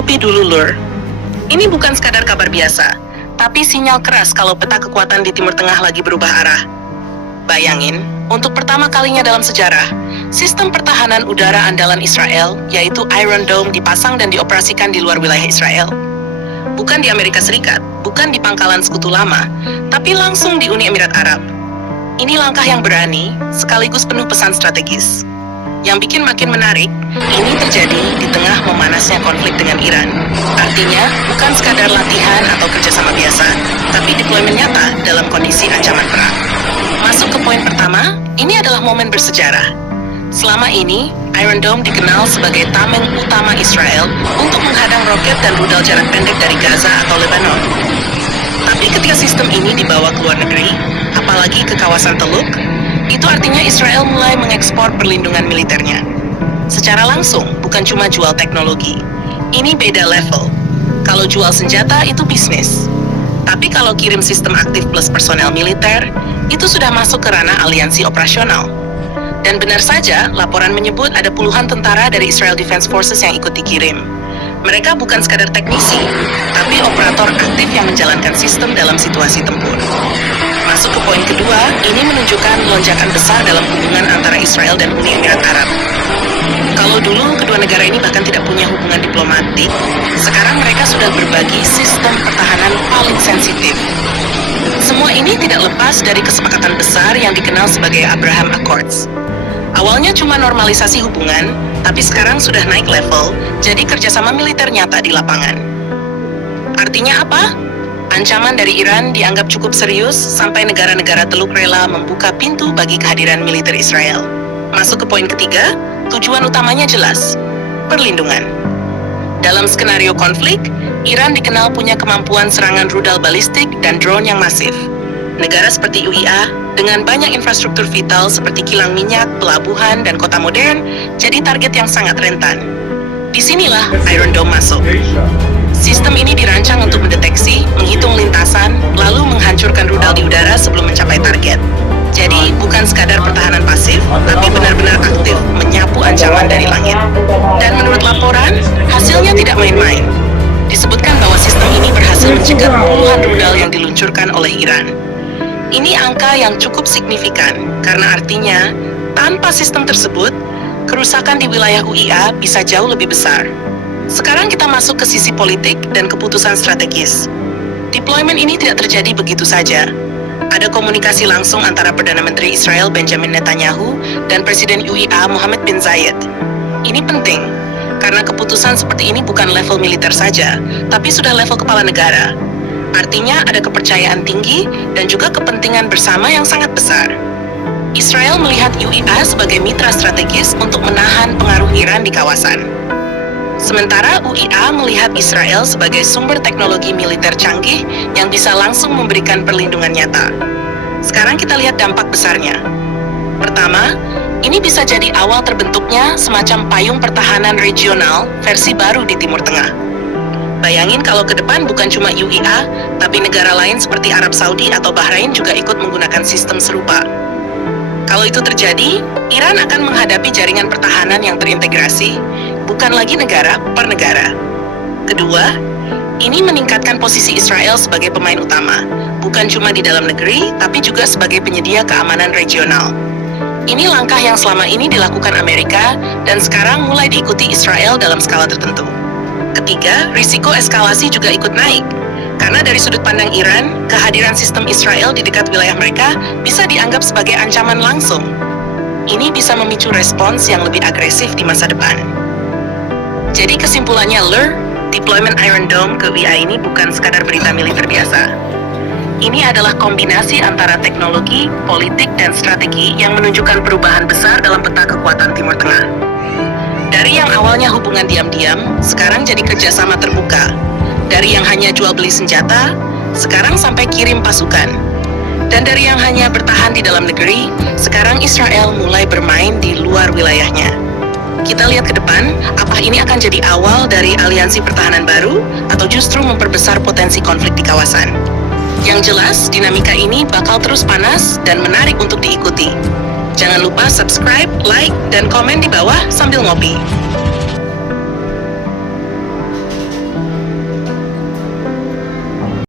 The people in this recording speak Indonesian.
kopi dulu, Lur. Ini bukan sekadar kabar biasa, tapi sinyal keras kalau peta kekuatan di Timur Tengah lagi berubah arah. Bayangin, untuk pertama kalinya dalam sejarah, sistem pertahanan udara andalan Israel, yaitu Iron Dome, dipasang dan dioperasikan di luar wilayah Israel. Bukan di Amerika Serikat, bukan di pangkalan Sekutu Lama, tapi langsung di Uni Emirat Arab. Ini langkah yang berani, sekaligus penuh pesan strategis. Yang bikin makin menarik, ini terjadi di tengah memanasnya konflik dengan Iran. Artinya, bukan sekadar latihan atau kerjasama biasa, tapi deployment nyata dalam kondisi ancaman perang. Masuk ke poin pertama, ini adalah momen bersejarah. Selama ini, Iron Dome dikenal sebagai tameng utama Israel untuk menghadang roket dan rudal jarak pendek dari Gaza atau Lebanon. Tapi ketika sistem ini dibawa ke luar negeri, apalagi ke kawasan Teluk, itu artinya Israel mulai mengekspor perlindungan militernya. Secara langsung, bukan cuma jual teknologi. Ini beda level. Kalau jual senjata, itu bisnis. Tapi kalau kirim sistem aktif plus personel militer, itu sudah masuk ke ranah aliansi operasional. Dan benar saja, laporan menyebut ada puluhan tentara dari Israel Defense Forces yang ikut dikirim. Mereka bukan sekadar teknisi, tapi operator aktif yang menjalankan sistem dalam situasi tempur. Masuk ke poin kedua, ini menunjukkan lonjakan besar dalam hubungan antara Israel dan Uni Emirat Arab. Kalau dulu kedua negara ini bahkan tidak punya hubungan diplomatik, sekarang mereka sudah berbagi sistem pertahanan paling sensitif. Semua ini tidak lepas dari kesepakatan besar yang dikenal sebagai Abraham Accords. Awalnya cuma normalisasi hubungan, tapi sekarang sudah naik level, jadi kerjasama militer nyata di lapangan. Artinya apa? Ancaman dari Iran dianggap cukup serius sampai negara-negara Teluk rela membuka pintu bagi kehadiran militer Israel. Masuk ke poin ketiga, tujuan utamanya jelas, perlindungan. Dalam skenario konflik, Iran dikenal punya kemampuan serangan rudal balistik dan drone yang masif. Negara seperti UIA, dengan banyak infrastruktur vital seperti kilang minyak, pelabuhan, dan kota modern, jadi target yang sangat rentan. Disinilah Iron Dome masuk. Sistem ini dirancang untuk mendeteksi, menghitung lintasan, lalu menghancurkan rudal di udara sebelum mencapai target. Jadi, bukan sekadar pertahanan pasif, tapi benar-benar aktif menyapu ancaman dari langit. Dan menurut laporan, hasilnya tidak main-main. Disebutkan bahwa sistem ini berhasil mencegah puluhan rudal yang diluncurkan oleh Iran. Ini angka yang cukup signifikan, karena artinya, tanpa sistem tersebut, kerusakan di wilayah UIA bisa jauh lebih besar. Sekarang kita masuk ke sisi politik dan keputusan strategis. Deployment ini tidak terjadi begitu saja. Ada komunikasi langsung antara Perdana Menteri Israel Benjamin Netanyahu dan Presiden UIA Mohammed bin Zayed. Ini penting, karena keputusan seperti ini bukan level militer saja, tapi sudah level kepala negara. Artinya ada kepercayaan tinggi dan juga kepentingan bersama yang sangat besar. Israel melihat UIA sebagai mitra strategis untuk menahan pengaruh Iran di kawasan. Sementara UIA melihat Israel sebagai sumber teknologi militer canggih yang bisa langsung memberikan perlindungan nyata. Sekarang kita lihat dampak besarnya. Pertama, ini bisa jadi awal terbentuknya semacam payung pertahanan regional versi baru di Timur Tengah. Bayangin kalau ke depan bukan cuma UIA, tapi negara lain seperti Arab Saudi atau Bahrain juga ikut menggunakan sistem serupa. Kalau itu terjadi, Iran akan menghadapi jaringan pertahanan yang terintegrasi, bukan lagi negara per negara. Kedua, ini meningkatkan posisi Israel sebagai pemain utama, bukan cuma di dalam negeri, tapi juga sebagai penyedia keamanan regional. Ini langkah yang selama ini dilakukan Amerika, dan sekarang mulai diikuti Israel dalam skala tertentu. Ketiga, risiko eskalasi juga ikut naik. Karena dari sudut pandang Iran, kehadiran sistem Israel di dekat wilayah mereka bisa dianggap sebagai ancaman langsung. Ini bisa memicu respons yang lebih agresif di masa depan. Jadi kesimpulannya, deployment Iron Dome ke UIA ini bukan sekadar berita militer biasa. Ini adalah kombinasi antara teknologi, politik, dan strategi yang menunjukkan perubahan besar dalam peta kekuatan Timur Tengah. Dari yang awalnya hubungan diam-diam, sekarang jadi kerjasama terbuka. Dari yang hanya jual beli senjata, sekarang sampai kirim pasukan. Dan dari yang hanya bertahan di dalam negeri, sekarang Israel mulai bermain di luar wilayahnya. Kita lihat ke depan, apakah ini akan jadi awal dari aliansi pertahanan baru, atau justru memperbesar potensi konflik di kawasan. Yang jelas, dinamika ini bakal terus panas dan menarik untuk diikuti. Jangan lupa subscribe, like, dan komen di bawah sambil ngopi.